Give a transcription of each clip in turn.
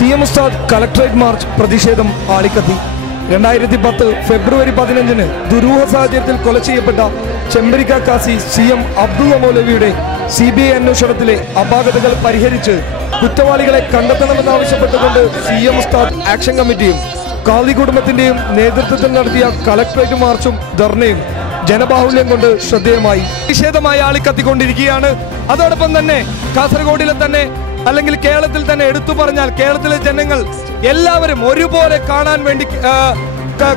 CM ഉസ്താദ് collectorate March പ്രതിഷേധം ആളിക്കത്തി. 2010 ഫെബ്രുവരി 15-ന് ദുരൂഹ സാഹചര്യത്തിൽ കൊല ചെയ്യപ്പെട്ട ചെമ്പരിക്ക കാസി CM അബ്ദുള്ള മൗലവിയുടെ CBI അന്വേഷണത്തിലെ അപാകതകൾ പരിഹരിച്ച് കുറ്റവാളികളെ കണ്ടെത്തണമെന്നാവശ്യപ്പെട്ടുകൊണ്ട് CM ഉസ്താദ് ആക്ഷൻ കമ്മിറ്റിയും കാളി കുടുംബത്തിന്റെയും നേതൃത്വത്തിൽ നടത്തിയ കളക്ടറേറ്റ് മാർച്ചും ധർണയും ജനബാഹുല്യം കൊണ്ട് ശ്രദ്ധേയമായി പ്രതിഷേധമായി ആളിക്കത്തിക്കൊണ്ടിരിക്കുകയാണ്. അതോടൊപ്പം തന്നെ കാസർഗോഡിലെ തന്നെ അല്ലെങ്കിൽ കേരളത്തിൽ തന്നെ എടുത്തു പറഞ്ഞാൽ കേരളത്തിലെ ജനങ്ങൾ എല്ലാവരും ഒരുപോലെ കാണാൻ വേണ്ടി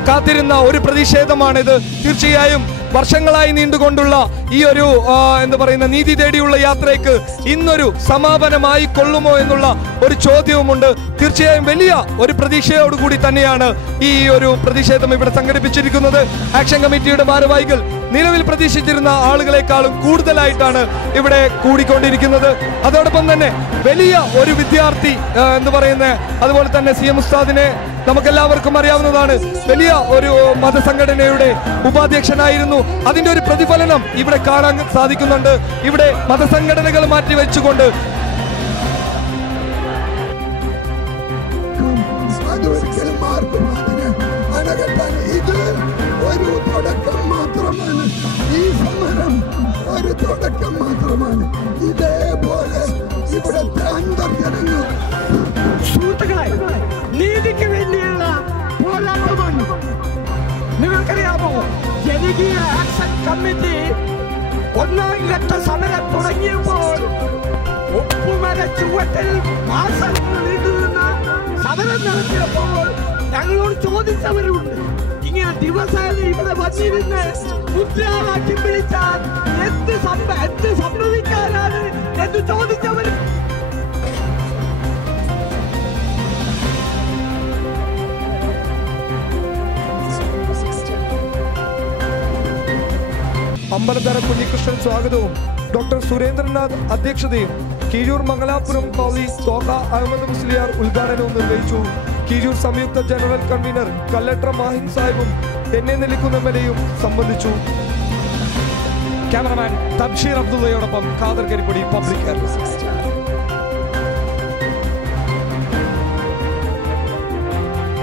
കാത്തിരുന്ന ഒരു പ്രതിഷേധമാണിത്. തീർച്ചയായും വർഷങ്ങളായി നീണ്ടുകൊണ്ടുള്ള ഈ ഒരു എന്താ പറയുന്ന നീതി തേടിയുള്ള യാത്രയ്ക്ക് ഇന്നൊരു സമാപനമായി കൊള്ളുമോ എന്നുള്ള ഒരു ചോദ്യവുമുണ്ട്. തീർച്ചയായും വലിയ ഒരു പ്രതീക്ഷയോടുകൂടി തന്നെയാണ് ഈ ഒരു പ്രതിഷേധം ഇവിടെ സംഘടിപ്പിച്ചിരിക്കുന്നത്. ആക്ഷൻ കമ്മിറ്റിയുടെ ഭാരവാഹികൾ നിലവിൽ പ്രതീക്ഷിച്ചിരുന്ന ആളുകളെക്കാളും കൂടുതലായിട്ടാണ് ഇവിടെ കൂടിക്കൊണ്ടിരിക്കുന്നത്. അതോടൊപ്പം തന്നെ വലിയ ഒരു വിദ്യാർത്ഥി എന്ന് പറയുന്ന അതുപോലെ തന്നെ CM ഉസ്താദിനെ നമുക്കെല്ലാവർക്കും അറിയാവുന്നതാണ്. വലിയ ഒരു മതസംഘടനയുടെ ഉപാധ്യക്ഷനായിരുന്നു. അതിന്റെ ഒരു പ്രതിഫലനം ഇവിടെ കാണാൻ സാധിക്കുന്നുണ്ട്. ഇവിടെ മതസംഘടനകൾ മാറ്റി വെച്ചുകൊണ്ട് നീതിക്ക് വേണ്ടിയുള്ള പോരാട്ടമാണ്. നിങ്ങൾക്കറിയാമോ, ജനകീയ ആക്ഷൻ കമ്മിറ്റി ഒന്നാം ഘട്ട സമരം തുടങ്ങിയപ്പോൾ ഒപ്പുമര ചുവട്ടിൽ മാസങ്ങൾ നീണ്ടുനിന്ന സമരം നടത്തിയപ്പോൾ ഞങ്ങളോട് ചോദിച്ചവരുണ്ട്, ഇങ്ങനെ ദിവസേന ഇവിടെ വന്നിരുന്ന് മുദ്രാവാക്യം വിളിച്ചാൽ എന്ത് സംഭവിക്കാനാണ് എന്ന് ചോദിച്ചവരും. അമ്പലത്തറ കുഞ്ഞികൃഷ്ണൻ സ്വാഗതവും ഡോക്ടർ സുരേന്ദ്രനാഥ് അധ്യക്ഷതയും കീഴൂർ മംഗലാപുരം കോളി തോക അഹമ്മദ് മുസ്ലിയാർ ഉദ്ഘാടനവും നിർവഹിച്ചു. കീഴൂർ സംയുക്ത ജനറൽ കൺവീനർ കല്ലട്ര മാഹിൻ സാഹിബും എന്നെ നിൽക്കുന്ന മേലെയും സംബന്ധിച്ചു. ക്യാമറമാൻ തബ്ഷീർ അബ്ദുള്ളയോടൊപ്പം ഖാദർ കരിപ്പടി, പബ്ലിക്.